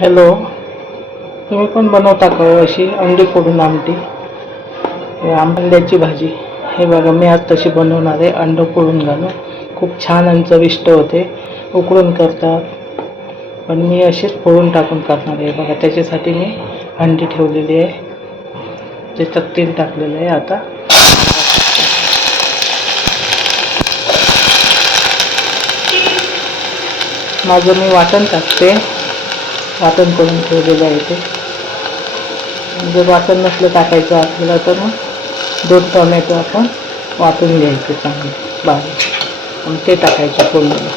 Hello. तुम्ही पण बनवता का हो अशी अंडी फोडून आमटी? आंबल्याची भाजी. हे बघा मी आज तशी बनवणार आहे अंड फोडून घालून. खूप छान आणि चविष्ट होते. उकळून करतात. पण मी अशीच फोडून टाकून करणार आहे. बघा त्याच्यासाठी मी अंडी ठेवलेली आहे. त्याच्यात तेल टाकलेलं आहे आता. माझं मी वाटण टाकते. वाटण करून ठेवलेलं आहे ते. जर वाटण नसलं टाकायचं आपल्याला तर मग दोन टोमॅटो आपण वाटून घ्यायचे चांगले बारीक. आणि ते टाकायचं फोडणीला.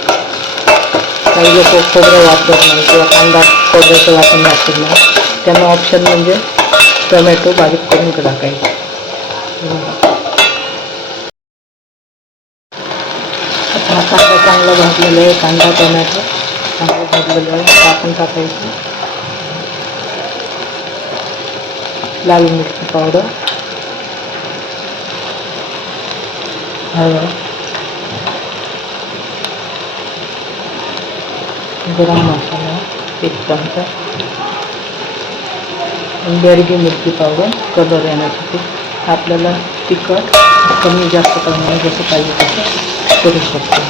काही लोक खोबरं वापरत नाही किंवा कांदा खोबऱ्याचं वाटण वापरत नाही. त्यांना ऑप्शन म्हणजे टोमॅटो बारीक करून टाकायचं. आता हा कांदा चांगला भाजलेला आहे कांदा टोमॅटो. चांगलं भाजलेलं आहे आपण टाकायचं. लाल मिरची पावडर. हळद. गरम मसाला एक चमचा. बेरगी मिरची पावडर कलर येण्यासाठी. आपल्याला तिखट कमी जास्त प्रमाणात जसं पाहिजे तसं करू शकतो.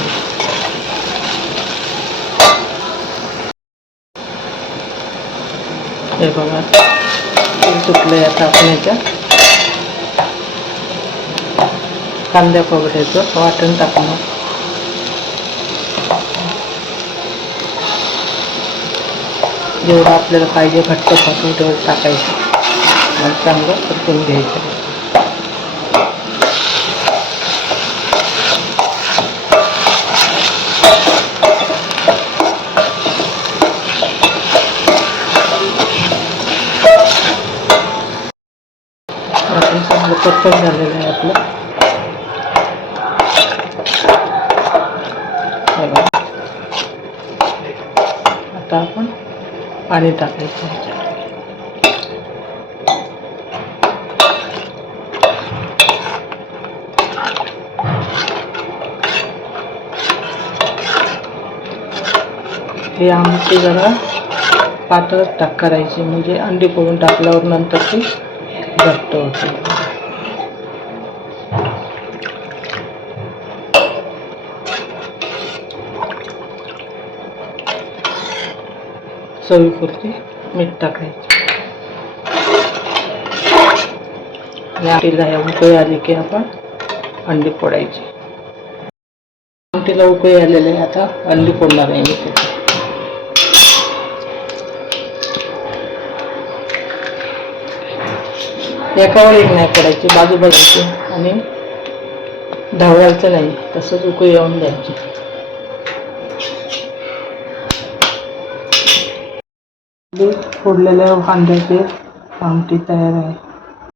हे बघा. तेल सुटलं आता आपण कांद्या खोबऱ्याचं वाटण टाकणं जेवढं आपल्याला पाहिजे घट्टपासून तेवढं टाकायचं. आणि चांगलं परतून घ्यायचं. आपण चांगलं झालेलं आहे आपलं आता आपण पाणी टाकायचं ह्याच्यात. हे आमटी जरा पातळ टाक करायची म्हणजे अंडी पोळून टाकल्यावर नंतर ती घट्ट होते चवीपुरती मीठ टाकायचं. आणि आमटीला उकळी आली की आपण अंडी फोडायची. आमटीला उकळी आलेले आता अंडी फोडणार आहे मी. एकावर एक नाही करायची बाजू बघायची आणि ढवळायचं नाही. तसंच उकळी येऊन द्यायची. दूध फोडलेल्या कांद्याचे आमटी तयार आहे.